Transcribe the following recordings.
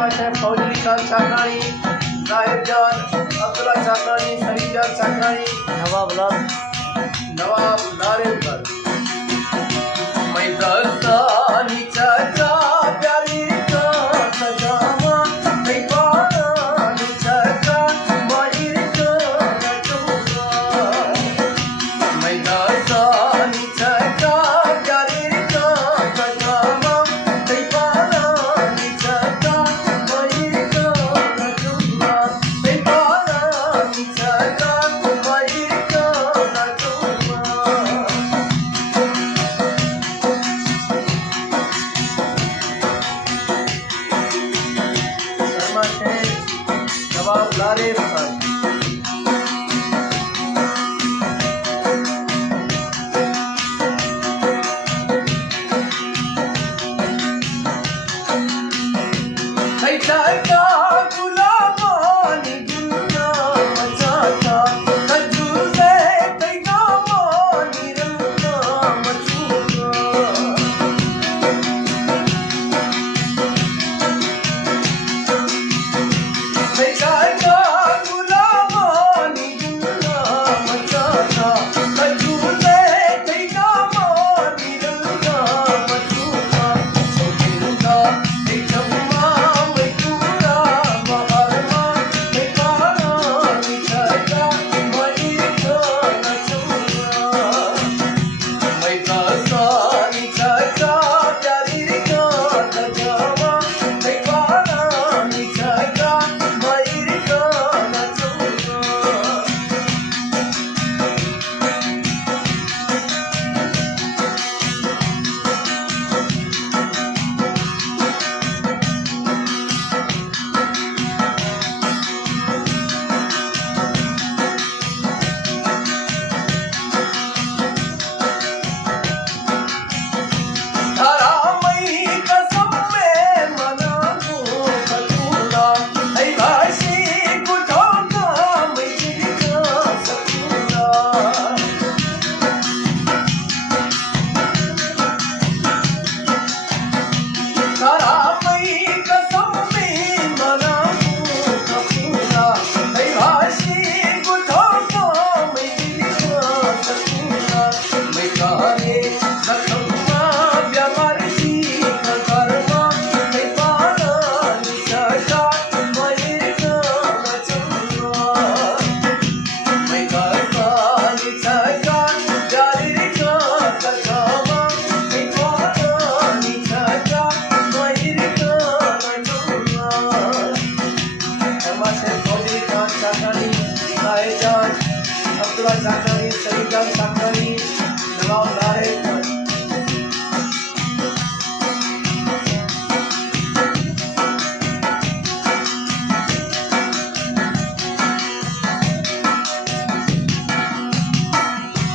फौजी खान चाकरानी, साहिब जान, अब्दुल्ला चाकरानी, शरीफ जान चाकरानी, नवाब नारेलकर। मैं दस्तानी चाचा प्यारी का सजावा, मैं पानी चाचा माहिर का नचूंगा। मैं दस्तानी चाचा प्यारी का सजावा, मैं पानी चाचा माहिर का नचूंगा। मैं पानी चाचा माहिर का नचूंगा। नवाब नारेलकर। ऐसा गुलामानी दुनिया मचाता, कद्दू से तैगा मानी रंगा मचूंगा। ऐसा गुलामानी दुनिया मचाता, कद्दू से तैगा मानी रंगा मचूंगा। छोटिंगा चम्मा मैं पूरा बहरमा, मैं पानी चाचा माहिर का नचूंगा। मैं दस्तानी चाचा प्यारी का सजावा, मैं पानी चाचा माहिर का नचूंगा। धारा मई कसम में मना को कसूला, ऐ भाषी कुठो का मैं जिरका सकूला। धारा मई कसम में मना को कसूला, ऐ भाषी कुठो का मैं जिरका सकूला। मैं काहे जखम व्यापारी का कर्मा, मैं पानी चाचा माहिर का नचूंगा। मैं दस्तानी चाचा प्यारी का सजावा, मैं पानी चाचा माहिर का नचूंगा। फौजी खान चाकरानी, साहिब जान, अब्दुल्ला चाकरानी, शरीफ जान चाकरानी, नवाब नारेलकर।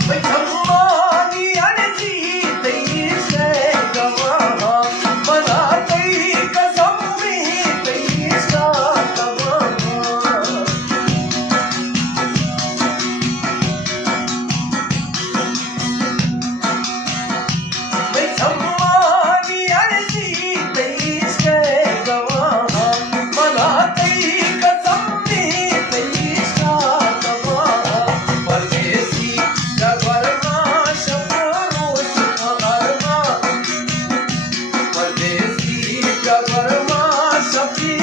मैं खम्मानी अनसी तेरी से गवाहा, बना तेरी कसम में तेरी सा गवाहा। मैं खम्मानी अनसी तेरी से गवाहा, बना तेरी कसम में तेरी सा गवाहा। परदेसी गरमा शफरोश अरमा, परदेसी गरमा शफी